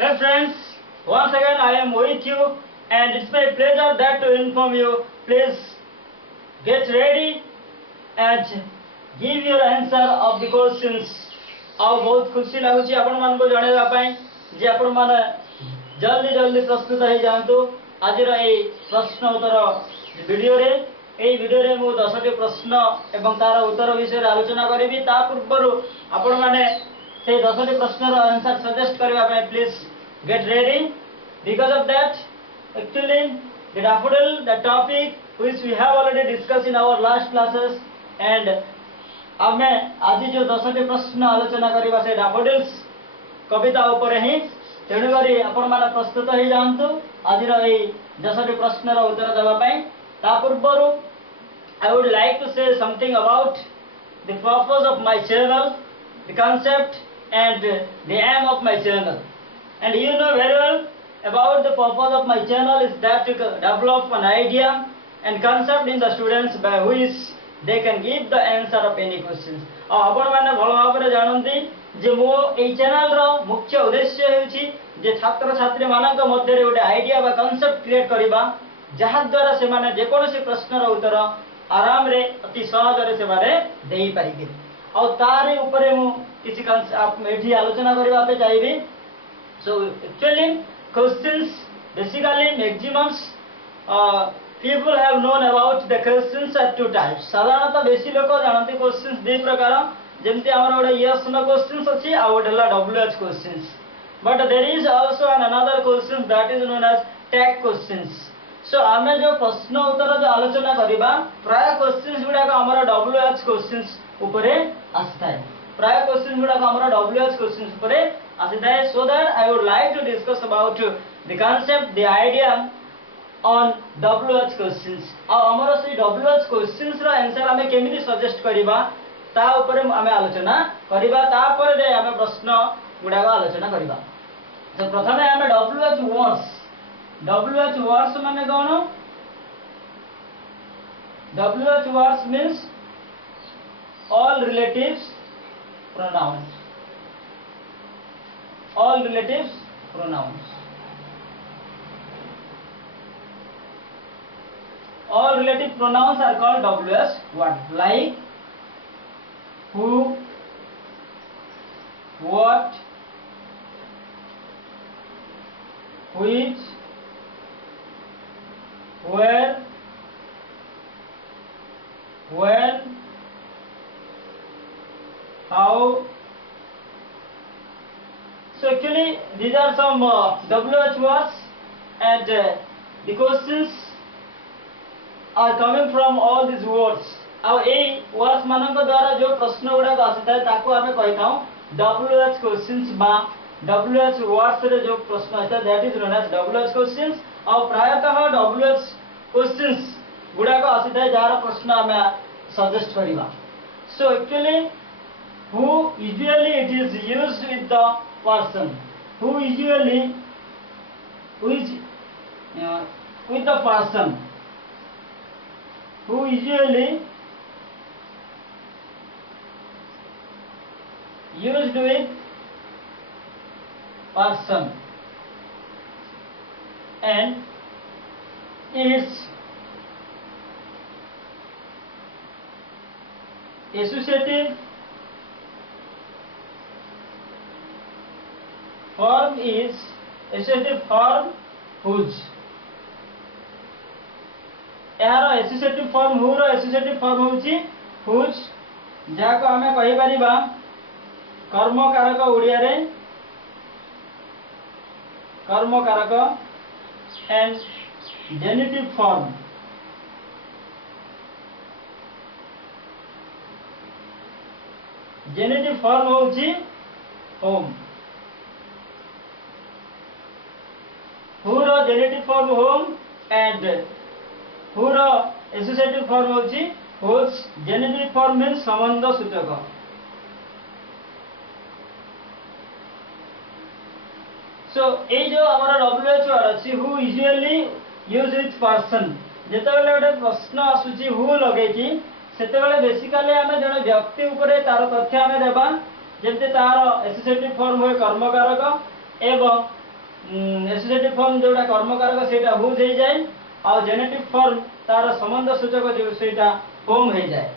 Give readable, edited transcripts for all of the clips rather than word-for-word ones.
Hey friends, once again I am with you and it's my pleasure that to inform you. Please get ready and give your answer of the questions. ଆଉ ବହୁତ ଖୁସି ଲାଗୁଛି ଆପଣମାନଙ୍କୁ ଜଣାଇବା ପାଇଁ ଯେ ଆପଣମାନେ ଜଲ୍ଦି ଜଲ୍ଦି ପ୍ରସ୍ତୁତ ହେଇଯାଆନ୍ତୁ ଆଜିର এই ପ୍ରଶ୍ନ ଉତ୍ତର ଭିଡ଼ିଓରେ। এই ଭିଡ଼ିଓରେ ମୁଁ 10ଟି ପ୍ରଶ୍ନ ଏବଂ ତାର ଉତ୍ତର ବିଷୟରେ ଆଲୋଚନା କରିବି। ତା ପୂର୍ବରୁ ଆପଣମାନେ সেই 10ଟି ପ୍ରଶ୍ନର ଆନ୍ସର ସଜେଷ୍ଟ କରିବା ପାଇଁ please get ready. Because of that, actually the daffodil, the topic which we have already discussed in our last classes, and आमे आज जो 10टी प्रश्न आलोचना करबा से डैफोडिल्स कविता ऊपर ही तेणु करी आपण माने प्रस्तुत हो जांतु आज रो ए 10टी प्रश्न रो उत्तर देबा पई। ता पूर्वरु I would like to say something about the purpose of my channel, the concept and the aim of my channel. And you know very well about the purpose of my channel is that to develop an idea and concept in the students by which they can give the answer of any questions. आपण माने भल भाबरे जानंती जे मो ए channel रो मुख्य उद्देश्य हेउची जे छात्र छात्री मानक मध्य रे गोटे आईडिया बा कांसेप्ट क्रिएट करबा जहा द्वारा से माने जे कोनोसी प्रश्न रो उत्तर आराम रे अति सहज रे से माने देई पारिबे। आ तारे ऊपर मु किछि कांसेप्ट एठी आलोचना करबा पे चाहबी। So actually questions basically maximums people have known about the questions at two types. साधारणतः बेसी लोक जानते क्वेश्चंस दे प्रकार जेमति हमर ओडा yes no questions अछि आ ओडला WH questions, but there is also another questions that is known as tag questions. So आमे जो प्रश्न उत्तर जो आलोचना करिबा प्राय क्वेश्चंस गुडा का हमर WH questions ऊपरे आस्थाय प्राय क्वेश्चंस गुडा का हमर WH questions ऊपरे आस्थाय। So that I would like to discuss about the concept, the idea on WH questions. आ हमर से WH questions रा आंसर हमें केमिति सजेस्ट करिबा ता ऊपर हमें आलोचना करिबा। ता पर रे हमें प्रश्न गुडा का आलोचना करिबा। तो प्रथमे हमें WH words माने कोन? WH words means all relatives pronouns. All relatives pronouns. All relative pronouns are called WH words, like who, what, which, where, when, how. So actually these are some WH words, and the questions are coming from all these words. आ ए words मानक द्वारा जो प्रश्न गुडा आसी थाए ताको हमें कहि थाउ WH क्वेश्चंस बा WH वर्ड्स रे जो प्रश्न आसी that is known as WH questions. आ प्रायतः WH क्वेश्चंस गुडा को आसी थाए जार प्रश्न हमें सजेस्ट करिबा। So actually who usually it is used with the person, who usually with the person, who usually used with person, and its associative form is associative form whose. यार associative form who रो associative form होची whose, जाको हमें कहि परिबा कर्म कारक उड़िया रे कर्म कारक, एंड जेनिटिव फॉर्म होची होम। who रो जेनिटिव फॉर्म होम एंड who रो एसोसिएटिव फॉर्म होची whose, जेनिटिव फॉर्म मीन्स संबंध सूचक। सो ए जो हमर WH वर्ड अछि who usually use with person, जेतेबेले गोटे प्रश्न आसुची who लगेकी सेतेबेले बेसिकली हमें जने व्यक्ति ऊपर तार तथ्य हमें देबा जेमते तार एसोसिएटिव फॉर्म होय कर्मकारक एवं एसोसिएटिव फॉर्म जोड़ा कर्मकारक सेटा हुज हो जाए और जेनेटिव फॉर्म तार संबंध सूचक जो सेटा होम हो जाए।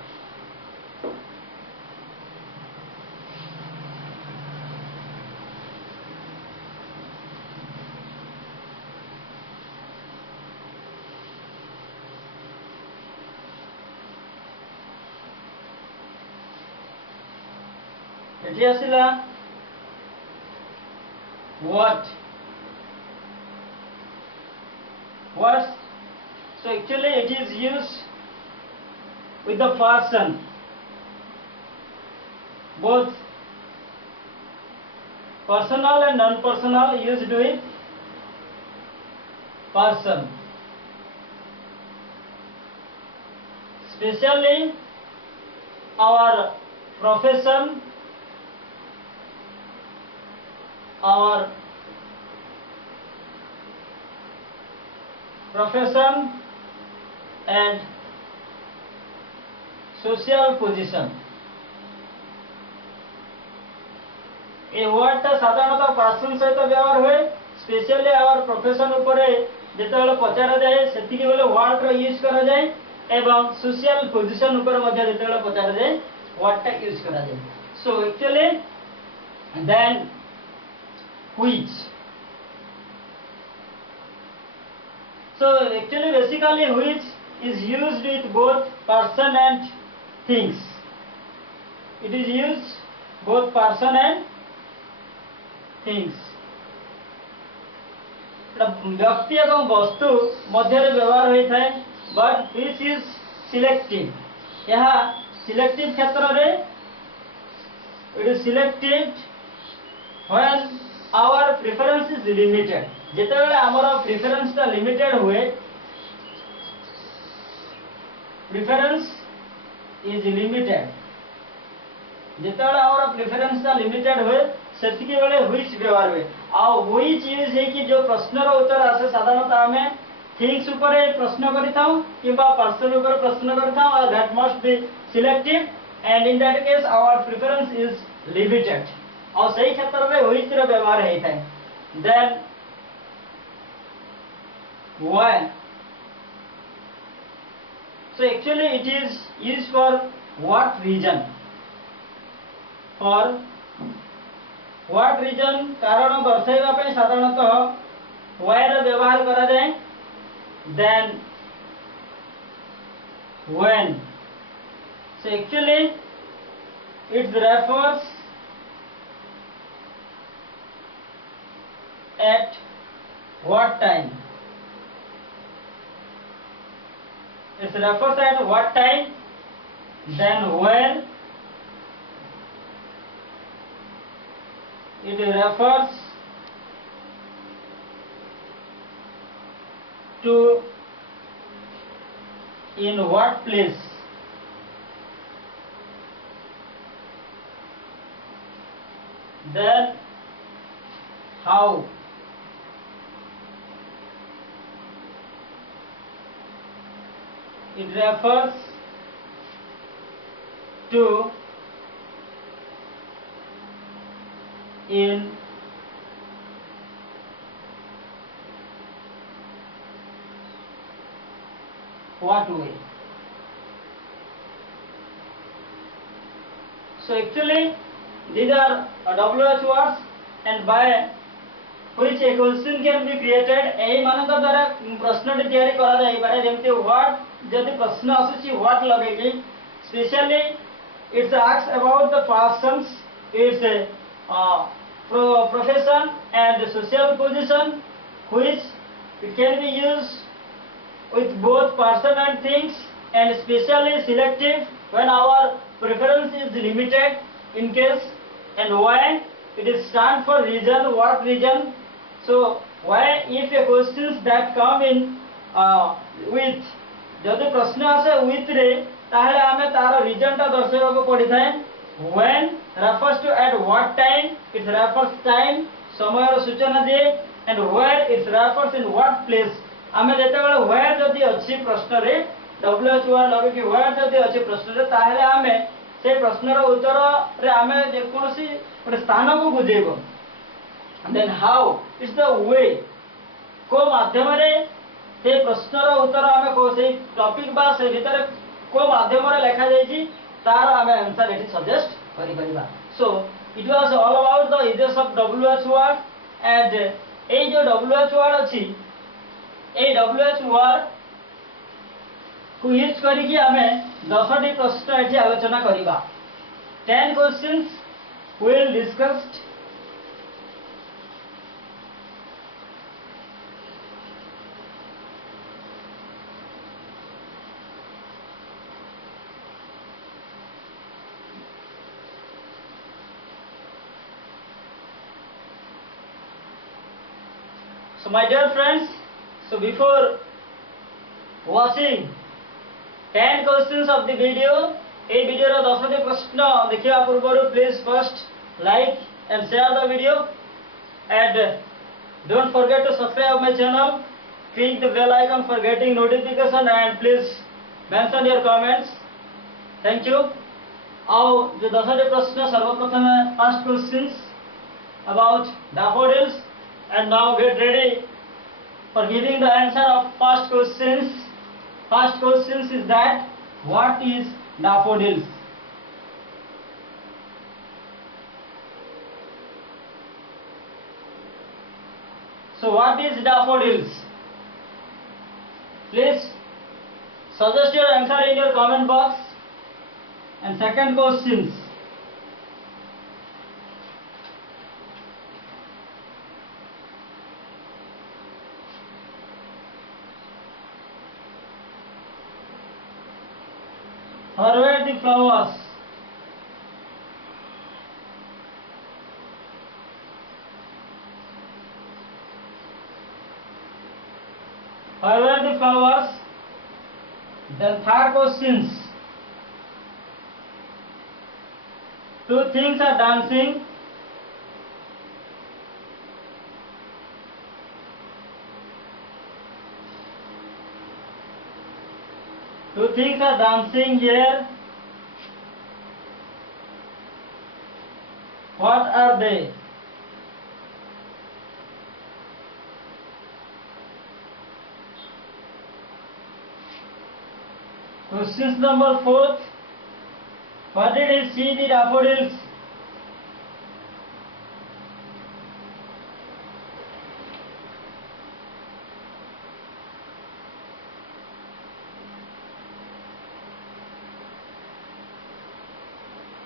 एठी आसिला what so actually it is used with the person, both personal and non-personal used with person, especially our profession, our profession and social position। A word साधारणतः पर्सन सहित व्यवहार हुए, स्पेशली आवर प्रोफेशन उपरे जेतेबेले पचारा जाए सेतिके बेले वर्ड रो use करा जाए एवं सोशल पोजीशन ऊपर मध्य जेतेबेले पचारा जाए वर्ड टा यूज करा जाए। So actually then which, so actually basically which is used with both person and things, it is used both person and things। व्यक्ति एवं वस्तु मध्य व्यवहार होता है, बट which is selective, यह सिलेक्टिव क्षेत्र रे it is selective when our preference is limited, जेतेबेले हमर प्रेफरेंस ता लिमिटेड हुए, प्रेफरेंस इज लिमिटेड, जेतेबेले हमर प्रेफरेंस ता लिमिटेड हुए सेतिके बेले व्हिच व्यवहार हुए। आ व्हिच यूज है कि जो प्रश्न रो उत्तर आसे साधारणतः हमें थिंग्स ऊपर प्रश्न करिथाउ किबा पर्सन ऊपर प्रश्न करिथाउ और that must be selective and in that case our preference is limited और सही क्षेत्र में व्हिच रो व्यवहार होता है। Then why, so actually it is used for what reason, for what reason कारण दर्शाइबा पय साधारणतः why रो व्यवहार करा जाए। then when, so actually it refers at what time, it refers at what time, then when, it refers to in what place, then how, it refers to in what way। So actually these are WH words and by which a question can be created। एही मानक द्वारा प्रश्न तैयारी करा जाई पारे, जेमते what जदि प्रश्न आसुची व्हाट लगेगी, specially it's asks about the persons, it's profession and social position, which it can be used with both person and things and especially selective when our preference is limited in case, and why it is stand for reason, what reason। So why if a questions that come in with, जदि प्रश्न आसे with रे ताहले हमें तार reason ता दर्शाइबा को पड़ी थाए। when refers to at what time, it refers time समय रो सूचना दे, and where it refers in what place। हमें जेते बेले where जदि अछि प्रश्न रे WH वर्ड लगे कि where जदि अछि प्रश्न रे ताहले हमें से प्रश्न रो उत्तर रे हमें जे कोनोसी स्थान को बुझेबो। then how, it's the way को माध्यम रे से प्रश्नर उत्तर आमे को से टॉपिक बा से भीतर को माध्यम रे लिखा जाई छी तार आमे आंसर एठी सजेस्ट करि परिबा. So it was all about the uses of WH word, and ए जो WH word अछि ए WH word को यूज करी कि आमे 10 टी प्रश्न एठी आलोचना करिबा. 10 questions will discussed. So my dear friends, so before watching 10 questions of the video, ए वीडियो रो 10 टी प्रश्न देखिया पूर्व please first like and share the video, and don't forget to subscribe my channel, click the bell icon for getting notification, and please mention your comments. Thank you. आओ जो 10 टी प्रश्न सर्वप्रथम first questions about daffodils, and now get ready for giving the answer of first questions. First questions is that what is daffodils? So what is daffodils? Please suggest your answer in your comment box. And second questions, where were the flowers? Where were the flowers? Then third questions, two things are dancing. Two things are dancing here. What are they? Questions number 4. Where did he see the daffodils?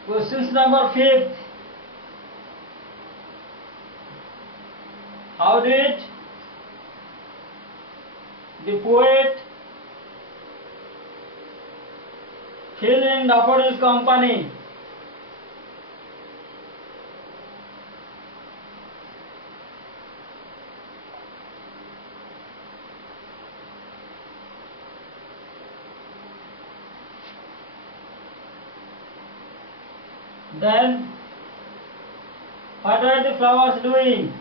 Questions number 5. How did the poet feel in daffodils company? Then what are the flowers doing?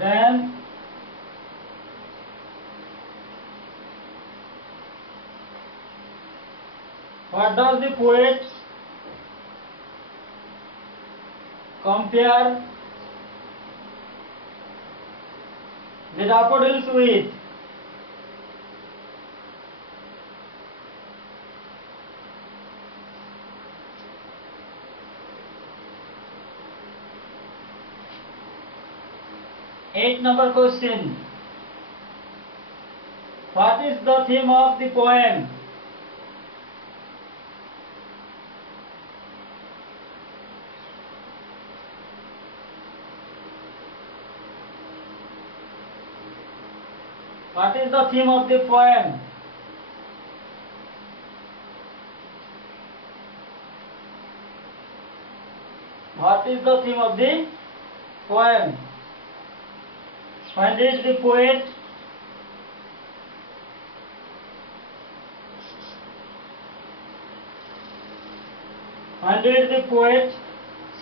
Then what does the poet compare the daffodils with? Eight number question. What is the theme of the poem? What is the theme of the poem? What is the theme of the poem? When did the poet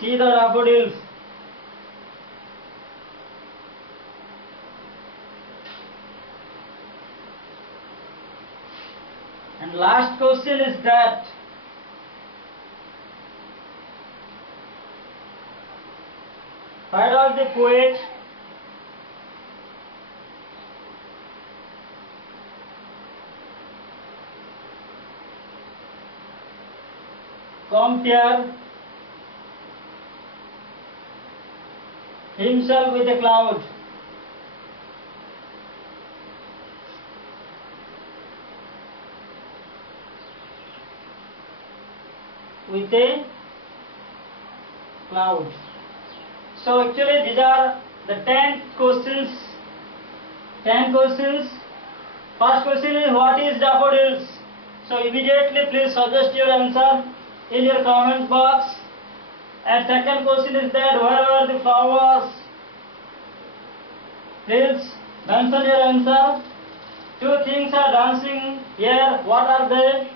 see the daffodils? And last question is that why does the poet compare himself with a cloud? With a cloud. So actually these are the 10 questions. 10 questions. First question is what is daffodils? So immediately please suggest your answer in your comment box. And second question is that where are the flowers? Please mention your answer. Two things are dancing here. What are they?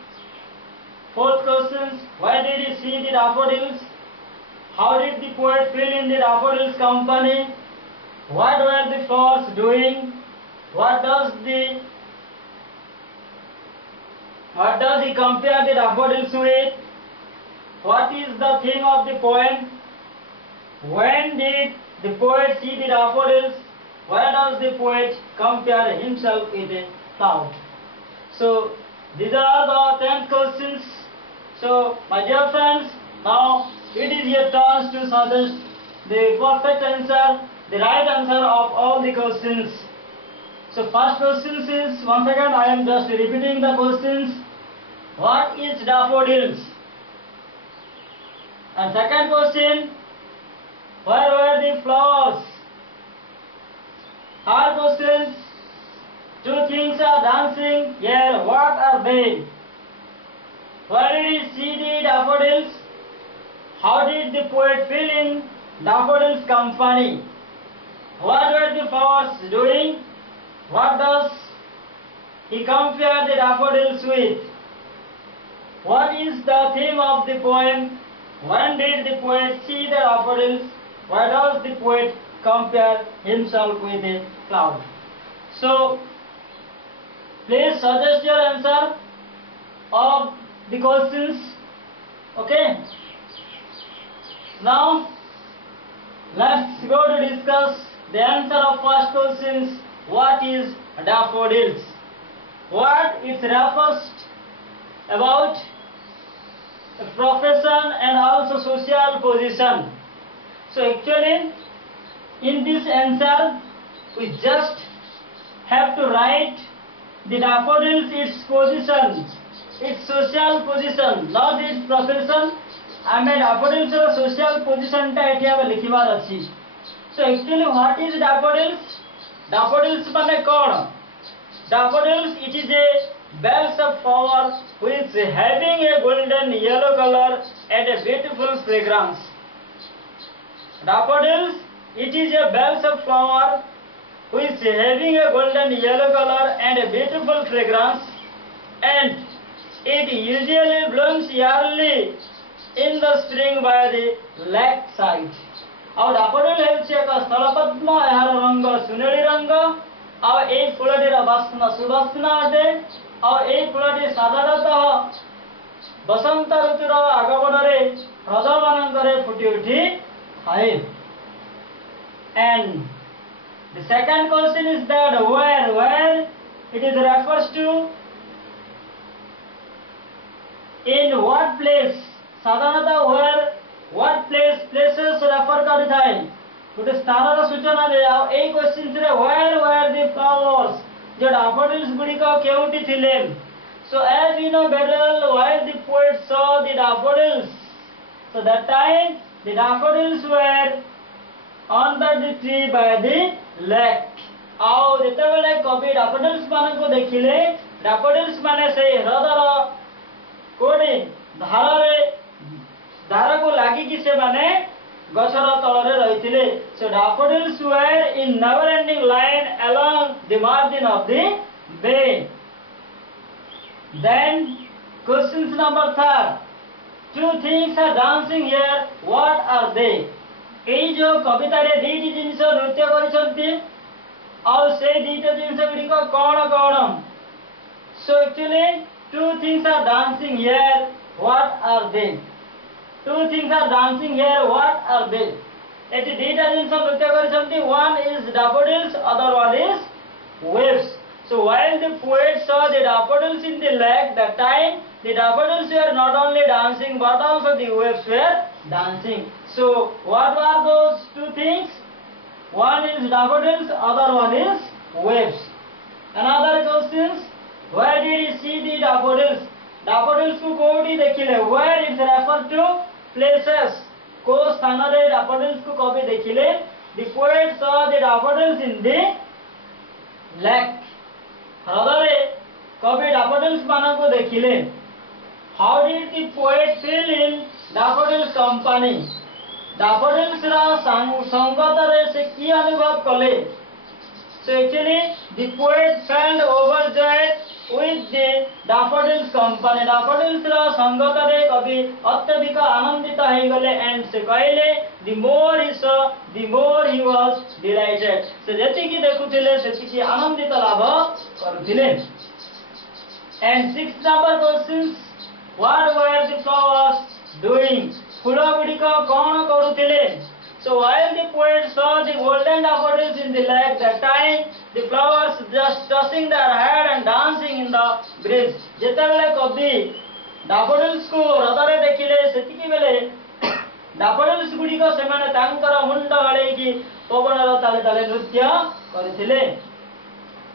Fourth question, why did he see the daffodils? How did the poet feel in the daffodils company? What were the flowers doing? What does he compare the daffodils with? What is the theme of the poem? When did the poet see the daffodils? Why does the poet compare himself with a cloud? So these are the 10 questions. So my dear friends, now it is your turn to suggest the perfect answer, the right answer of all the questions. So first question is, once again I am just repeating the questions. What is daffodils? And second question, where were the flowers? Third question, two things are dancing here, what are they? Where did he see the daffodils? How did the poet feel in daffodils company? What were the flowers doing? What does he compare the daffodils with? What is the theme of the poem? When did the poet see the daffodils? Why does the poet compare himself with a cloud? So, please suggest your answer of the questions. Okay. Now, let's go to discuss the answer of first questions. What is daffodils? What it refers about a profession and also social position. So actually, in this answer, we just have to write the daffodils, its position, its social position, not its profession. आम daffodils social position टा एठी आबे लिखिबार अछि. So actually what is daffodils? Daffodils माने कोन? Daffodils, it is a bells of flower which having a golden yellow color and a beautiful fragrance. Daffodils, it is a bells of flower which having a golden yellow color and a beautiful fragrance, and it usually blooms yearly in the spring by the lake side. ଆଉ daffodil ହେଉଛି ଏକ ସ୍ଥଳପଦ୍ମ, ଏହାର ରଙ୍ଗ ସୁନେଳି ରଙ୍ଗ, ଆଉ ଏହି ଫୁଲଟିର ବାସ୍ନା ସୁବାସ୍ନା ଅଟେ, ଆଉ ଏହି ଫୁଲଟି ସାଧାରଣତଃ ବସନ୍ତ ଋତୁର ଆଗମନରେ ହ୍ରଦମାନଙ୍କରେ ଫୁଟି ଉଠିଥାଏ. And the second question is that where it is refers to in what place. साधारणतः where what places refer କରିଥାଏ ଗୋଟେ ସ୍ଥାନର ସୂଚନା ଦିଏ. ଆଉ ଏଇ क्वेश्चन रे where the flowers, ଯେ daffodils ଗୁଡିକ କେଉଁଠି ଥିଲେ. So as we know very well, while the poet saw the daffodils, so that time the daffodils were under the tree by the lake. ଆଉ ଯେତେବେଳେ କବି daffodils ମାନଙ୍କୁ ଦେଖିଲେ, daffodils ମାନେ ସେଇ ହ୍ରଦର କୋଡି ଧାରକୁ ଲାଗିକି ସେମାନେ ଗଛର ତଳରେ ରହିଥିଲେ. So daffodils were in never ending line along the margin of the bay. Then questions number 3. Two things are dancing here, what are they? ଏଇ ଯୋଉ କବିତାରେ ଦୁଇଟି ଜିନିଷ ନୃତ୍ୟ କରିଛନ୍ତି, ଆଉ ସେଇ ଦୁଇଟା ଜିନିଷ ଗୁଡ଼ିକ କ'ଣ କ'ଣ? So actually two things are dancing here. What are they? Two things are dancing here. What are they? Eighty दुईटा जिनिस नृत्य गरिसन्ति. One is daffodils, other one is waves. So while the poet saw the daffodils in the lake, that time the daffodils were not only dancing but also the waves were dancing. So what were those two things? One is daffodils, other one is waves. Another questions, where did he see the daffodils? Daffodils को कोठी देखिले. Where is referred to places. को स्थान रे daffodils को कभी देखिले. The poet saw the daffodils in the lake. हृदय कभी daffodils मानको देखिले. How did the poet feel in daffodils company? Daffodils रा संगत रे से की अनुभव कले. So actually the poet felt overjoyed with the daffodils company. Daffodils रा संगत रे कभी अत्यधिक आनंदित हो गले. And से कहले the more he saw, the more he was delighted. से जति की देखुथिले सेति की आनंदित लाभ करुथिले. And sixth number questions, what were the flowers doing? फूल गुड़िक कौन करुथिले? So while the poet saw the golden daffodils in the lake, that time the flowers just tossing their head and dancing in the breeze. जेतेबेले कवि daffodils को हृदय देखिले सेतिकी बेले daffodils गुड़िक सेमाने तांकर मुंड हळेकी पवनर ताले ताले नृत्य करिथिले.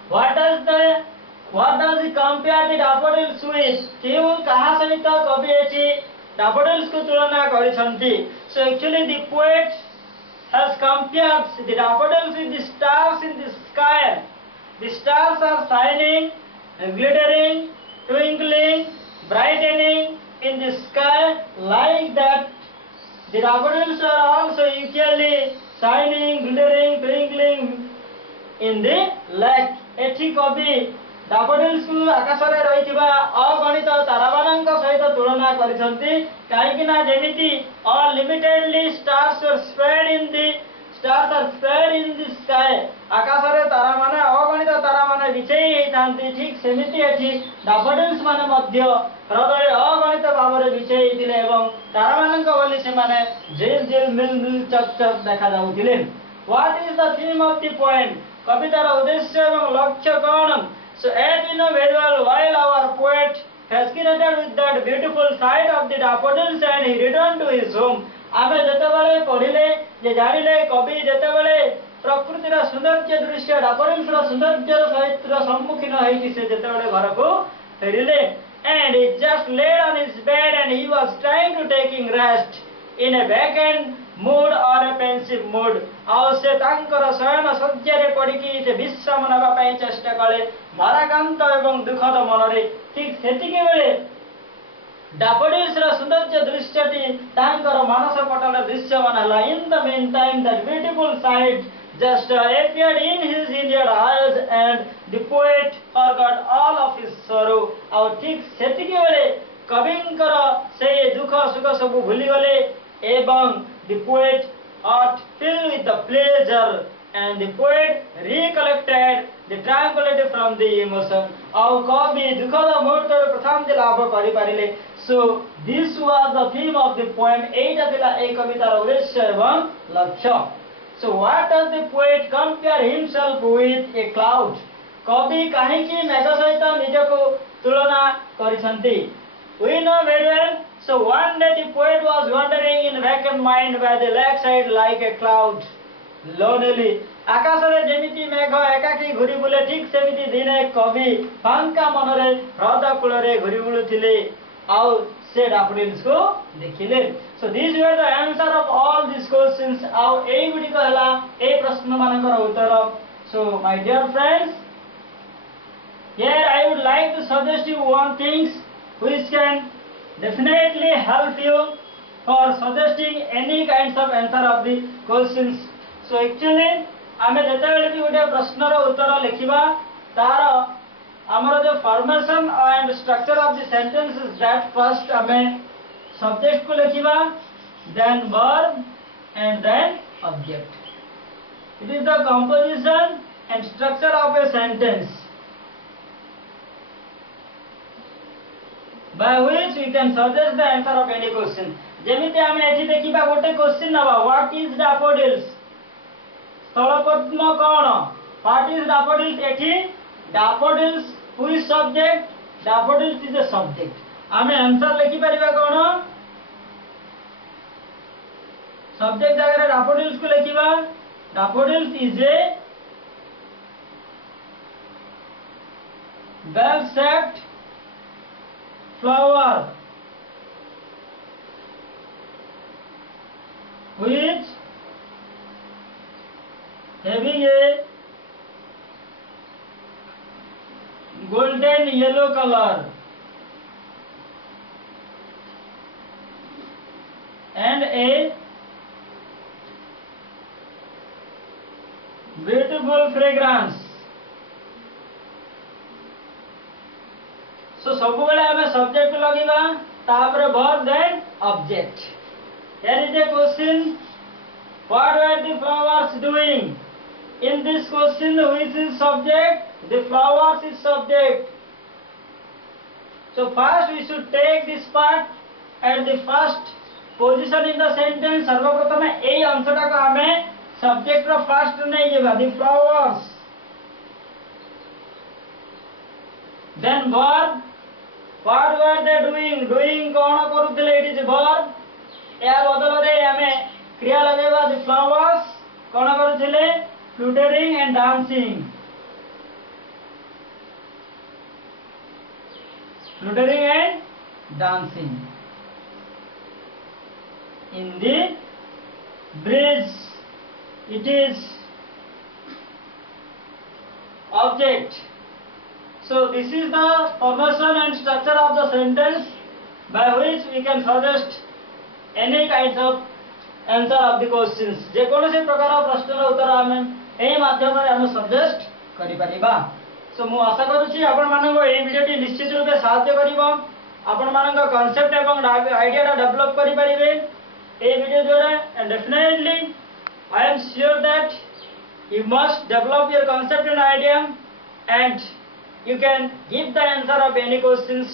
What does he compare the daffodils with? केउ कहा सहित कवि एठी daffodils को तुलना करिसंती. So actually the poet has compared the daffodils with the stars in the sky. The stars are shining, glittering, twinkling, brightening in the sky. Like that, the daffodils are also equally shining, glittering, twinkling in the lake. एठी कवि daffodils को आकाश रे रहिथिबा अगणित तारामानंक सहित तुलना करिसंती. काहेकि ना जेमिति unlimitedly stars are spread in the sky. आकाश रे तारा माने अगणित तारा माने विचेई हेतांती. ठीक सेमिति एठी daffodils माने मध्य हृदय अगणित भावरे विचेई दिले एवं तारामानंक बोली से माने झिल झिल मिल मिल चक चक देखा जाउथिले. What is the theme of the poem? कवितार उद्देश्य एवं लक्ष्य कौन? So as you know very well, while our poet fascinated with that beautiful sight of the daffodils and he returned to his home, आमे जेतेबेले पढिले जे जानिले कवि जेतेबेले प्रकृतिर सौंदर्य दृश्य daffodils रा सौंदर्य सहित सम्मुखीन हेकि से जेतेबेले घर को फेरिले, and he just laid on his bed and he was trying to taking rest in a vacant mood or a pensive mood. आउ से तांकर शयन शय्यारे पडिकी से विश्राम नेबा पई चेष्टा कले भाराकांत एवं दुखद मनरे. ठीक सेतिके बेले daffodils रा सौंदर्य दृश्यटी तांकर मानस पटल दृश्यमान हला. In the meantime that beautiful sight just appeared in his injured eyes and the poet forgot all of his sorrow. आउ ठीक सेतिके बेले कविंकर से दुख सुख सब भूली गले एवं the poet art filled with the pleasure and the poet recollected the tranquility from the emotion. आउ कवि दुखद मुहूर्त प्रशांति लाभ करि पारिले. So this was the theme of the poem. एटा दिला एक कवितार उद्देश्य एवं लक्ष्य. So what does the poet compare himself with a cloud? कवि काहेकि मेघ सहित निजको तुलना करिसंती. We know very well. So one day the poet was wandering in vacant mind by the lakeside like a cloud, lonely. आकाश रे जेमिति मेघ एकाकी घुरी बुले ठीक सेमिति दिने कवि फांका मनरे हृदय कूल रे घुरी बुलुथिले. आउ से daffodils को देखिले. So these were the answer of all these questions. आउ एई गुडी कहला ए प्रश्न मानकर उत्तर. So my dear friends, here I would like to suggest you one things which can definitely help you for suggesting any kinds of answer of the questions. So actually आमे जेतेबेले भी गोटे प्रश्नर उत्तर लिखिबा तार हमर जो formation and structure of the sentence is that first आमे subject को लिखिबा, then verb and then object. It is the composition and structure of a sentence. by which we can suggest the answer of any question. जेमिति आमे एठी देखिबा गोटे question नबा, what is daffodils? स्थलपद्म कोन? What is daffodils? एठी daffodils who is subject? Daffodils is a subject. आमे आंसर लिखि परिबा कोन? सब्जेक्ट जगह डैफोडिल्स को लिखिबा. Daffodils is a bell shaped flower which having a golden yellow color and a beautiful fragrance. So सब बेले हमें सब्जेक्ट लगेगा, तापर verb then object. Here is a question. What were the flowers doing? In this question, which is subject? The flowers is subject. So first we should take this part at the first position in the sentence. सर्वप्रथम ए अंशटा को हमें subject row first नहीं जेबा, the flowers. Then verb. What were they doing? Doing कौन करुथिले? It is verb. या बदल रे हमें क्रिया लगेगा, the flowers कौन करुथिले? Fluttering and dancing. Fluttering and dancing in the breeze. It is object. So this is the formation and structure of the sentence by which we can suggest any kinds of answer of the questions. जे कोनोसी प्रकार प्रश्नर उत्तर आमे एही माध्यम रे हम suggest करि परिबा. सो मु आशा करूची आपण मानको एही वीडियो टी निश्चित रूपे सहायता करिवो. आपण मानको कांसेप्ट एवं आइडिया टा डेवलप करि परिबे एही वीडियो द्वारा. And definitely I am sure that you must develop your concept and idea, and you can give the answer of any questions.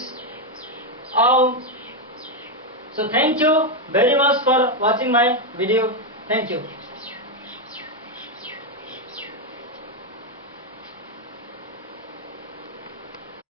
So thank you very much for watching my video. Thank you.